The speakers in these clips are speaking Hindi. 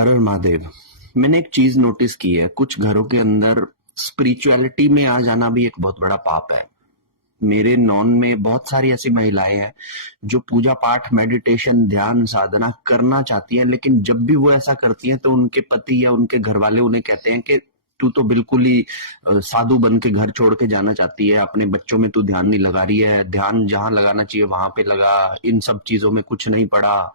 हर हर महादेव। मैंने एक चीज नोटिस की है, कुछ घरों के अंदर स्पिरिचुअलिटी में आ जाना भी एक बहुत बड़ा पाप है। मेरे नॉन में बहुत सारी ऐसी महिलाएं हैं जो पूजा पाठ, मेडिटेशन, ध्यान, साधना करना चाहती हैं, लेकिन जब भी वो ऐसा करती हैं तो उनके पति या उनके घर वाले उन्हें कहते हैं कि तू तो बिल्कुल ही साधु बन के घर छोड़ के जाना चाहती है, अपने बच्चों में तू ध्यान नहीं लगा रही है, ध्यान जहां लगाना चाहिए वहां पे लगा, इन सब चीजों में कुछ नहीं पड़ा,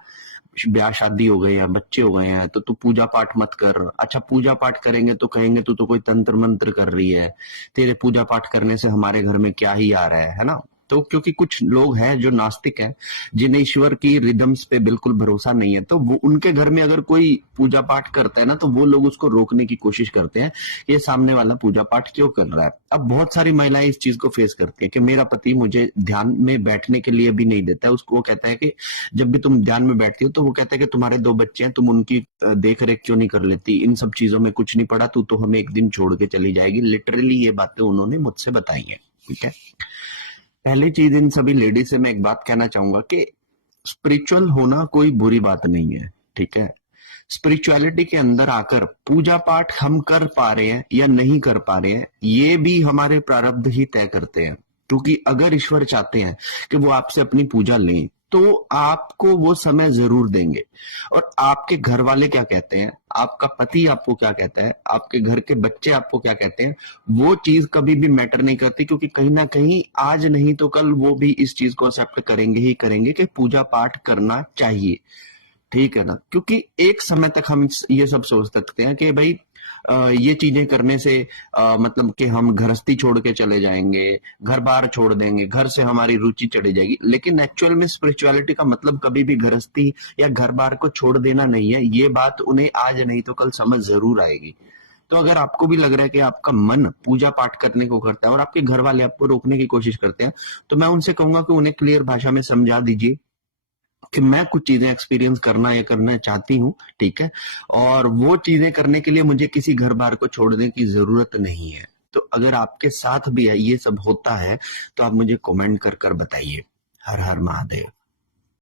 ब्याह शादी हो गए हैं, बच्चे हो गए हैं, तो तू पूजा पाठ मत कर। अच्छा, पूजा पाठ करेंगे तो कहेंगे तू तो कोई तंत्र मंत्र कर रही है, तेरे पूजा पाठ करने से हमारे घर में क्या ही आ रहा है ना। तो क्योंकि कुछ लोग हैं जो नास्तिक हैं, जिन्हें ईश्वर की रिदम्स पे बिल्कुल भरोसा नहीं है, तो वो उनके घर में अगर कोई पूजा पाठ करता है ना, तो वो लोग उसको रोकने की कोशिश करते हैं, ये सामने वाला पूजा पाठ क्यों कर रहा है। अब बहुत सारी महिलाएं इस चीज को फेस करती है कि मेरा पति मुझे ध्यान में बैठने के लिए भी नहीं देता है। उसको वो कहता है कि जब भी तुम ध्यान में बैठती हो तो वो कहता है कि तुम्हारे 2 बच्चे हैं, तुम उनकी देख रेख क्यों नहीं कर लेती, इन सब चीजों में कुछ नहीं पड़ा, तू तो हमें एक दिन छोड़ के चली जाएगी। लिटरली ये बातें उन्होंने मुझसे बताई हैं। ठीक है, पहली चीज इन सभी लेडीज से मैं एक बात कहना चाहूंगा कि स्पिरिचुअल होना कोई बुरी बात नहीं है। ठीक है, स्पिरिचुअलिटी के अंदर आकर पूजा पाठ हम कर पा रहे हैं या नहीं कर पा रहे हैं, ये भी हमारे प्रारब्ध ही तय करते हैं। क्योंकि अगर ईश्वर चाहते हैं कि वो आपसे अपनी पूजा लें, तो आपको वो समय जरूर देंगे। और आपके घर वाले क्या कहते हैं, आपका पति आपको क्या कहता है, आपके घर के बच्चे आपको क्या कहते हैं, वो चीज कभी भी मैटर नहीं करती। क्योंकि कहीं ना कहीं आज नहीं तो कल वो भी इस चीज को एक्सेप्ट करेंगे ही करेंगे कि पूजा पाठ करना चाहिए। ठीक है ना, क्योंकि एक समय तक हम ये सब सोच सकते हैं कि भाई ये चीजें करने से मतलब कि हम गृहस्थी छोड़ के चले जाएंगे, घर बार छोड़ देंगे, घर से हमारी रुचि चढ़ी जाएगी। लेकिन एक्चुअल में स्पिरिचुअलिटी का मतलब कभी भी गृहस्थी या घर बार को छोड़ देना नहीं है। ये बात उन्हें आज नहीं तो कल समझ जरूर आएगी। तो अगर आपको भी लग रहा है कि आपका मन पूजा पाठ करने को करता है और आपके घर वाले आपको रोकने की कोशिश करते हैं, तो मैं उनसे कहूंगा कि उन्हें क्लियर भाषा में समझा दीजिए कि मैं कुछ चीजें एक्सपीरियंस करना या करना चाहती हूँ। ठीक है, और वो चीजें करने के लिए मुझे किसी घर बार को छोड़ने की जरूरत नहीं है। तो अगर आपके साथ भी ये सब होता है तो आप मुझे कमेंट कर बताइए। हर हर महादेव।